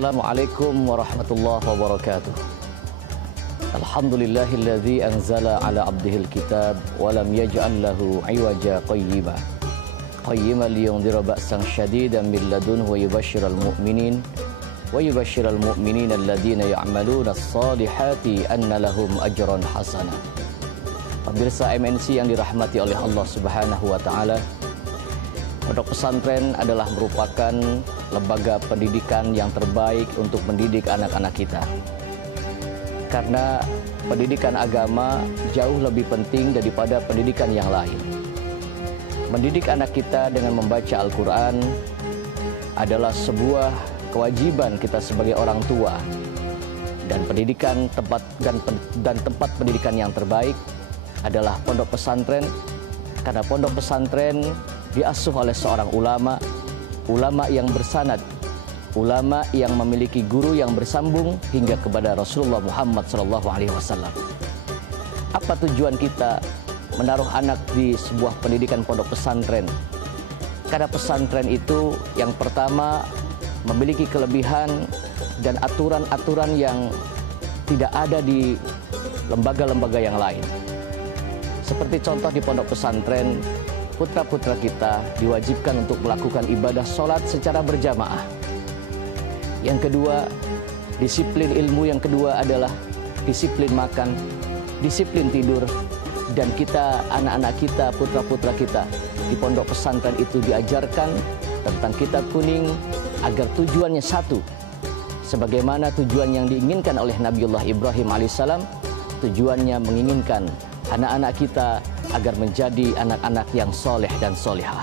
Assalamualaikum warahmatullahi wabarakatuh. Alhamdulillahilladzi anzala ala abdihil kitab wa lam yaj'al lahu iwaja qayyiba. Qayyiman liyundhira ba'san syadidan min ladunhu wa yubashshiral mu'minin alladhina ya'maluna as-salihati anna lahum ajran hasanah. Pemirsa MNC yang dirahmati oleh Allah Subhanahu wa taala, Pondok Pesantren adalah merupakan lembaga pendidikan yang terbaik untuk mendidik anak-anak kita. Karena pendidikan agama jauh lebih penting daripada pendidikan yang lain. Mendidik anak kita dengan membaca Al-Quran adalah sebuah kewajiban kita sebagai orang tua. Dan tempat pendidikan yang terbaik adalah pondok pesantren, karena pondok pesantren diasuh oleh seorang ulama yang bersanad, ulama yang memiliki guru yang bersambung hingga kepada Rasulullah Muhammad SAW. Apa tujuan kita menaruh anak di sebuah pendidikan pondok pesantren? Karena pesantren itu yang pertama memiliki kelebihan dan aturan-aturan yang tidak ada di lembaga-lembaga yang lain. Seperti contoh di pondok pesantren, putra-putra kita diwajibkan untuk melakukan ibadah sholat secara berjamaah. Yang kedua, disiplin ilmu yang kedua adalah disiplin makan, disiplin tidur. Dan kita, anak-anak kita, putra-putra kita di pondok pesantren itu diajarkan tentang kitab kuning agar tujuannya satu. Sebagaimana tujuan yang diinginkan oleh Nabiullah Ibrahim alaihissalam, tujuannya menginginkan anak-anak kita agar menjadi anak-anak yang soleh dan solehah.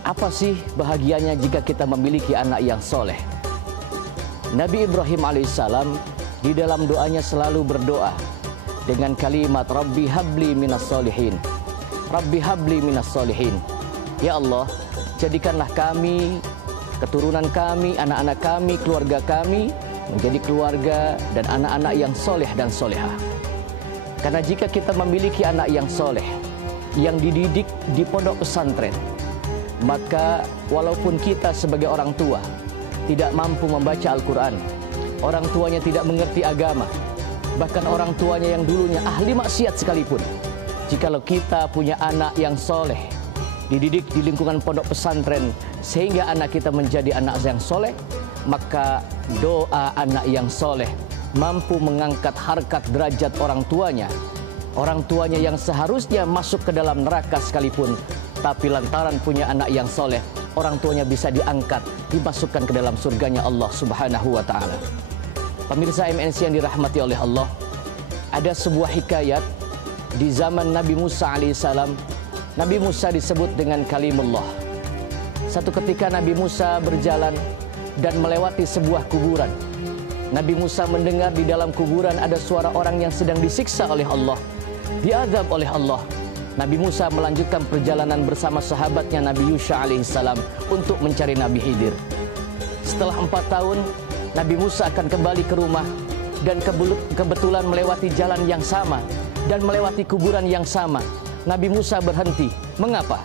Apa sih bahagianya jika kita memiliki anak yang soleh? Nabi Ibrahim alaihissalam di dalam doanya selalu berdoa dengan kalimat Rabbi habli minas solihin, Rabbi habli minas solihin. Ya Allah, jadikanlah kami, keturunan kami, anak-anak kami, keluarga kami menjadi keluarga dan anak-anak yang soleh dan solehah. Karena jika kita memiliki anak yang soleh, yang dididik di pondok pesantren, maka walaupun kita sebagai orang tua tidak mampu membaca Al-Quran, orang tuanya tidak mengerti agama, bahkan orang tuanya yang dulunya ahli maksiat sekalipun, jikalau kita punya anak yang soleh, dididik di lingkungan pondok pesantren, sehingga anak kita menjadi anak yang soleh, maka doa anak yang soleh mampu mengangkat harkat derajat orang tuanya yang seharusnya masuk ke dalam neraka sekalipun, tapi lantaran punya anak yang soleh, orang tuanya bisa diangkat, dimasukkan ke dalam surganya Allah Subhanahu wa ta'ala. Pemirsa MNC yang dirahmati oleh Allah, ada sebuah hikayat di zaman Nabi Musa alaihissalam. Nabi Musa disebut dengan kalimullah. Satu ketika Nabi Musa berjalan dan melewati sebuah kuburan. Nabi Musa mendengar di dalam kuburan ada suara orang yang sedang disiksa oleh Allah, diazab oleh Allah. Nabi Musa melanjutkan perjalanan bersama sahabatnya Nabi Yusha alaihissalam untuk mencari Nabi Khidir. Setelah 4 tahun, Nabi Musa akan kembali ke rumah dan kebetulan melewati jalan yang sama dan melewati kuburan yang sama. Nabi Musa berhenti. Mengapa?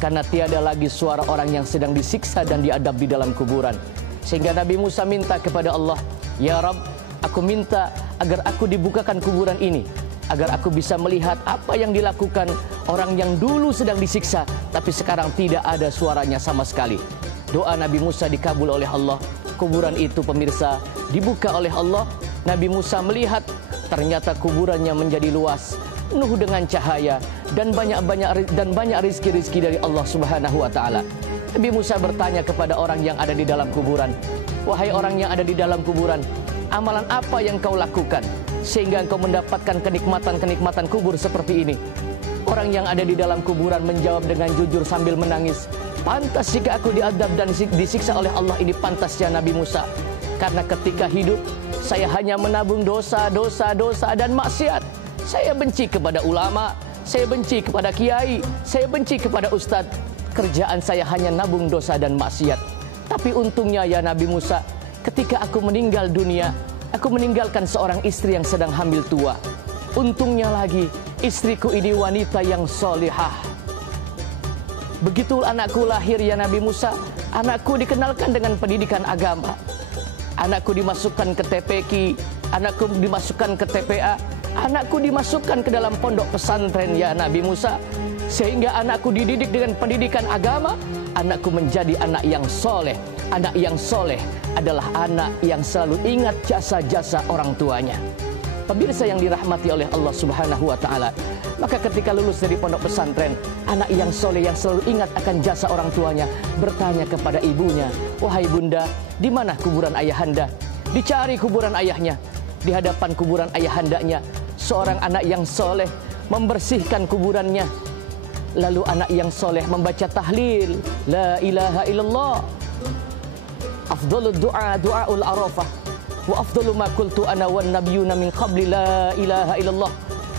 Karena tiada lagi suara orang yang sedang disiksa dan diadab di dalam kuburan. Sehingga Nabi Musa minta kepada Allah, Ya Rabb, aku minta agar aku dibukakan kuburan ini, agar aku bisa melihat apa yang dilakukan orang yang dulu sedang disiksa, tapi sekarang tidak ada suaranya sama sekali. Doa Nabi Musa dikabul oleh Allah. Kuburan itu, pemirsa, dibuka oleh Allah. Nabi Musa melihat ternyata kuburannya menjadi luas, penuh dengan cahaya dan banyak rizki-rizki dari Allah Subhanahu wa ta'ala. Nabi Musa bertanya kepada orang yang ada di dalam kuburan, wahai orang yang ada di dalam kuburan, amalan apa yang kau lakukan sehingga engkau mendapatkan kenikmatan-kenikmatan kubur seperti ini? Orang yang ada di dalam kuburan menjawab dengan jujur sambil menangis, pantas jika aku diadab dan disiksa oleh Allah ini, pantas ya Nabi Musa. Karena ketika hidup, saya hanya menabung dosa dan maksiat. Saya benci kepada ulama, saya benci kepada kiai, saya benci kepada ustadz. Kerjaan saya hanya nabung dosa dan maksiat. Tapi untungnya ya Nabi Musa, ketika aku meninggal dunia, aku meninggalkan seorang istri yang sedang hamil tua. Untungnya lagi, istriku ini wanita yang solihah. Begitu anakku lahir ya Nabi Musa, Anakku dikenalkan dengan pendidikan agama. Anakku dimasukkan ke TPQ, anakku dimasukkan ke TPA, anakku dimasukkan ke dalam pondok pesantren ya Nabi Musa. Sehingga anakku dididik dengan pendidikan agama, anakku menjadi anak yang soleh. Anak yang soleh adalah anak yang selalu ingat jasa-jasa orang tuanya. Pemirsa yang dirahmati oleh Allah Subhanahu wa Ta'ala, maka ketika lulus dari pondok pesantren, anak yang soleh yang selalu ingat akan jasa orang tuanya bertanya kepada ibunya, "Wahai bunda, di mana kuburan ayahanda?" Dicari kuburan ayahnya. Di hadapan kuburan ayahandanya, seorang anak yang soleh membersihkan kuburannya. Lalu anak yang soleh membaca tahlil, la ilaha illallah. Afdhalud du'a du'aul arafah. Wa afdalu ma qultu ana wan nabiyyuna min qabli la ilaha illallah.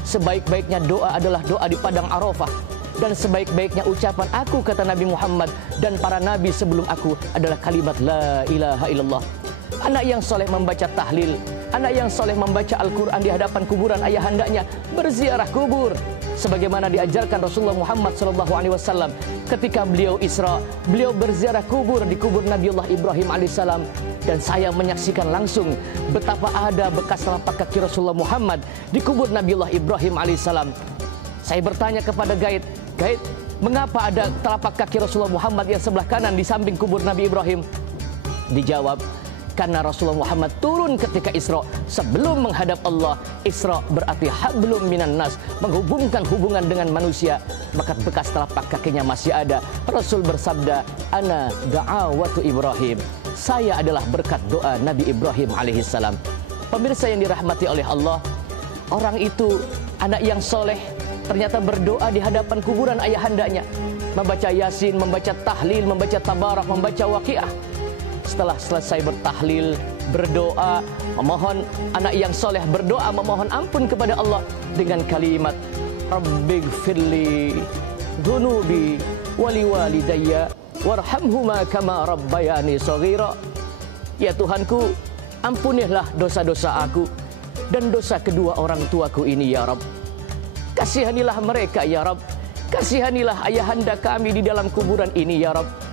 Sebaik-baiknya doa adalah doa di padang Arafah, dan sebaik-baiknya ucapan aku, kata Nabi Muhammad, dan para nabi sebelum aku adalah kalimat la ilaha illallah. Anak yang soleh membaca tahlil, anak yang soleh membaca Al-Quran di hadapan kuburan ayahandanya, berziarah kubur sebagaimana diajarkan Rasulullah Muhammad SAW ketika beliau Isra, beliau berziarah kubur di kubur Nabiullah Ibrahim alaihissalam. Dan saya menyaksikan langsung betapa ada bekas telapak kaki Rasulullah Muhammad di kubur Nabiullah Ibrahim alaihissalam. Saya bertanya kepada guide, mengapa ada telapak kaki Rasulullah Muhammad yang sebelah kanan di samping kubur Nabi Ibrahim? Dijawab, karena Rasulullah Muhammad turun ketika Isra sebelum menghadap Allah. Isra berarti hablum minan nas, menghubungkan hubungan dengan manusia. Maka bekas telapak kakinya masih ada. Rasul bersabda, ana da'awatu Ibrahim, saya adalah berkat doa Nabi Ibrahim alaihissalam. Pemirsa yang dirahmati oleh Allah, orang itu, anak yang soleh, ternyata berdoa di hadapan kuburan ayahandanya, membaca Yasin, membaca tahlil, membaca tabarak, membaca waqiah. Setelah selesai bertahlil, berdoa, memohon, anak yang soleh berdoa memohon ampun kepada Allah dengan kalimat, Rabbighfirli dhunubi wali walidayya warhamhuma kama rabbayani shaghira. Ya Tuhanku, ampunilah dosa-dosa aku dan dosa kedua orang tuaku ini ya Rabb. Kasihanilah mereka ya Rabb. Kasihanilah ayahanda kami di dalam kuburan ini ya Rabb.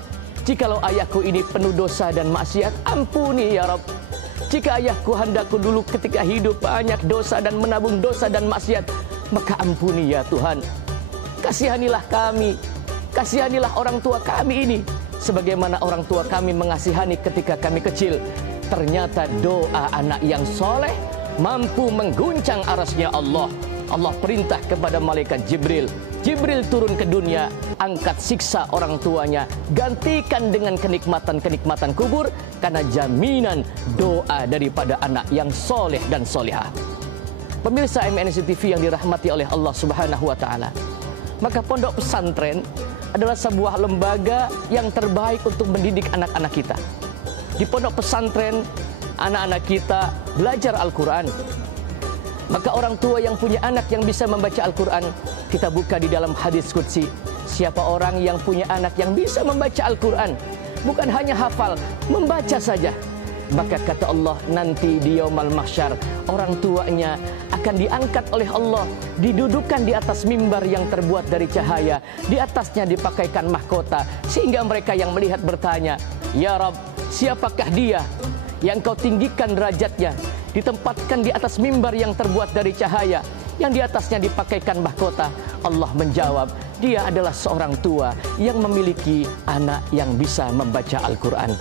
Jikalau ayahku ini penuh dosa dan maksiat, ampuni ya Rabb. Jika ayahku hendaku dulu ketika hidup banyak dosa dan menabung dosa dan maksiat, maka ampuni ya Tuhan. Kasihanilah kami, kasihanilah orang tua kami ini, sebagaimana orang tua kami mengasihani ketika kami kecil. Ternyata doa anak yang soleh mampu mengguncang arasnya Allah. Allah perintah kepada malaikat Jibril, Jibril turun ke dunia, angkat siksa orang tuanya, gantikan dengan kenikmatan-kenikmatan kubur, karena jaminan doa daripada anak yang soleh dan solehah. Pemirsa MNC TV yang dirahmati oleh Allah Subhanahu wa Ta'ala, maka pondok pesantren adalah sebuah lembaga yang terbaik untuk mendidik anak-anak kita. Di pondok pesantren, anak-anak kita belajar Al-Quran. Maka orang tua yang punya anak yang bisa membaca Al-Quran, kita buka di dalam hadis qudsi, siapa orang yang punya anak yang bisa membaca Al-Quran, bukan hanya hafal, membaca saja, maka kata Allah, nanti di yaumal mahsyar, orang tuanya akan diangkat oleh Allah, didudukan di atas mimbar yang terbuat dari cahaya, di atasnya dipakaikan mahkota, sehingga mereka yang melihat bertanya, ya Rabb, siapakah dia yang kau tinggikan derajatnya, ditempatkan di atas mimbar yang terbuat dari cahaya, yang di atasnya dipakaikan mahkota? Allah menjawab, dia adalah seorang tua yang memiliki anak yang bisa membaca Al-Quran.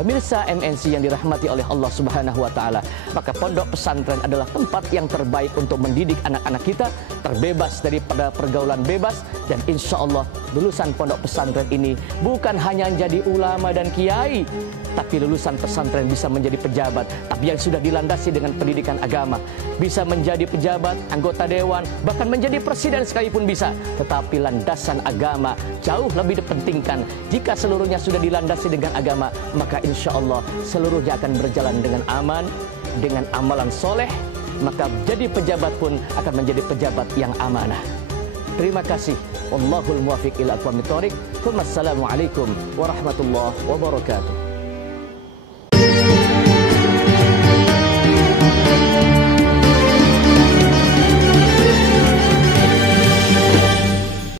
Pemirsa MNC yang dirahmati oleh Allah Subhanahu wa Ta'ala, maka pondok pesantren adalah tempat yang terbaik untuk mendidik anak-anak kita, terbebas daripada pergaulan bebas. Dan insya Allah lulusan pondok pesantren ini bukan hanya jadi ulama dan kiai, tapi lulusan pesantren bisa menjadi pejabat, tapi yang sudah dilandasi dengan pendidikan agama. Bisa menjadi pejabat, anggota dewan, bahkan menjadi presiden sekalipun bisa. Tetapi landasan agama jauh lebih dipentingkan. Jika seluruhnya sudah dilandasi dengan agama, maka insya Allah seluruhnya akan berjalan dengan aman, dengan amalan soleh. Maka jadi pejabat pun akan menjadi pejabat yang amanah. Terima kasih. Wallahul muwaffiq ila aqwamit thoriq. Wassalamualaikum warahmatullahi wabarakatuh.